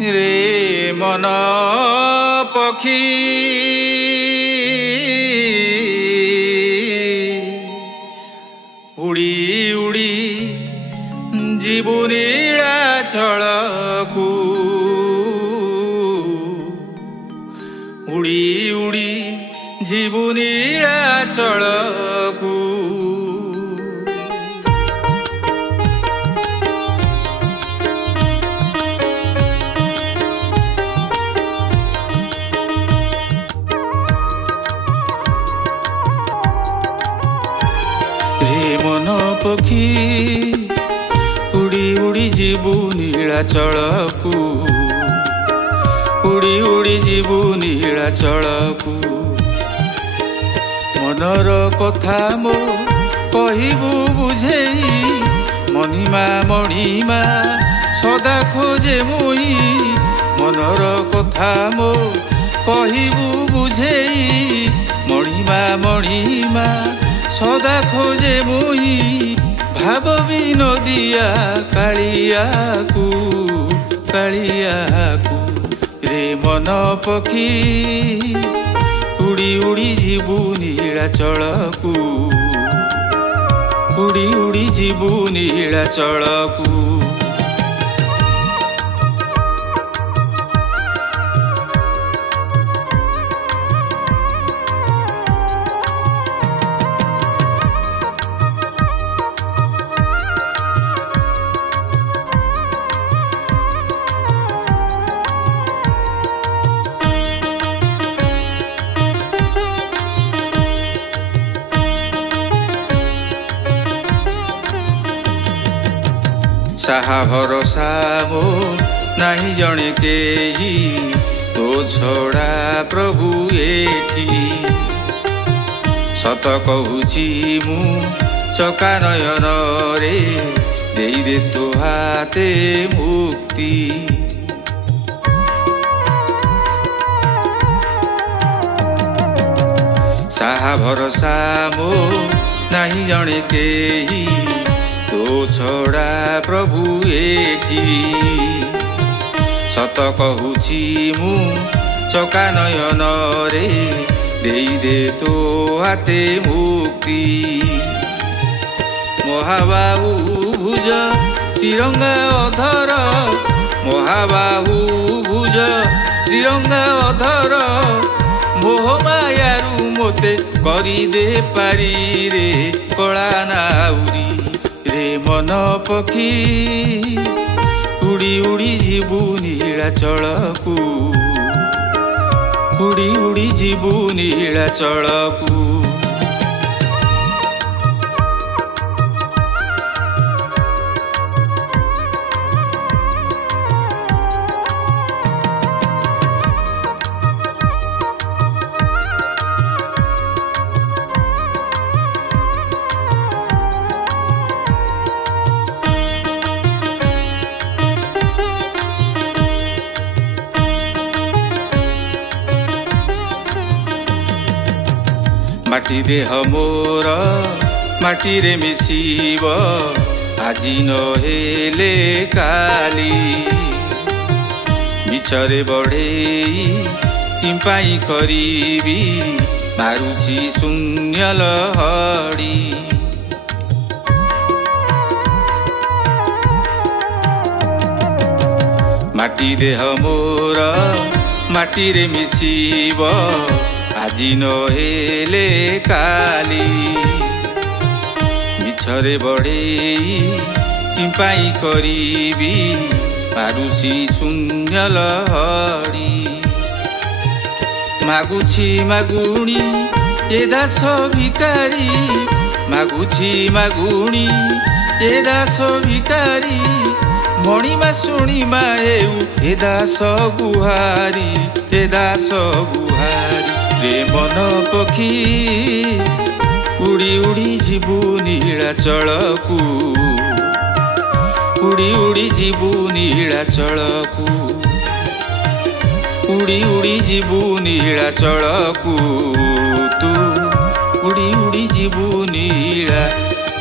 रे मन पखी उड़ी उड़ी जीवु नीलाचलकू उड़ी उड़ी जीवु नीलाचलकू रे मन पखी उड़ी उड़ी जीवु नीलाचलकू उड़ी उड़ी जीवु नीलाचलकू मनर कथा मो कहबू बुझेई मणिमा मणिमा सदा खोजे मुई मनर कथा मो कहबू बुझेई मणिमा मणिमा सदा खोजे मुई भाव विनोदिया कालियाकू कालियाकू रे मन पखी उड़ी उड़ी जीवु नीलाचलकू उड़ी उड़ी जीवु नीलाचलकू साहा भरोसा मो नहीं जने केही तो छोड़ा प्रभु एठी सत कहूची मु चका नयन रे देई दे तो हाते मुक्ति साहा भरोसा मो नहीं जने केही तो छोड़ा प्रभु एठी सत कहूची मु चका नयन रे देई दे तो हाते मुक्ति महाबाहु भुज श्रीरंगा अधर महाबाहु भुज श्रीरंगा अधर मोह मायारू मोते करी दे पारी रे कला नाउरी रे मन पखी उड़ी उड़ी जीवु नीलाचलकू उड़ी उड़ी जीवु नीलाचलकू माटी देह मोर माटी रे मिसिब आजी न हेले काली बिछरे बढ़ेई किंपाई करीबी मारुची शून्य लहड़ी माटी देह मोर माटी रे मिसिब आजी न हेले काली बिछरे बढ़ेई किंपाई करीबी मारुसी शून्य लहड़ी मागुची मागुणी ए दास भिकारी मागुची मागुणी ए दास भिकारी मणिमा शुणिमा हेउ ए दास गुहारी ए दास गुहारी रे मन पखी उड़ी उड़ी जीवु नीलाचलकू उड़ी उड़ी जीवु नीलाचलकू उड़ी उड़ी जीवु नीलाचलकू तू उड़ी उड़ी जीवु नीलाचलकू।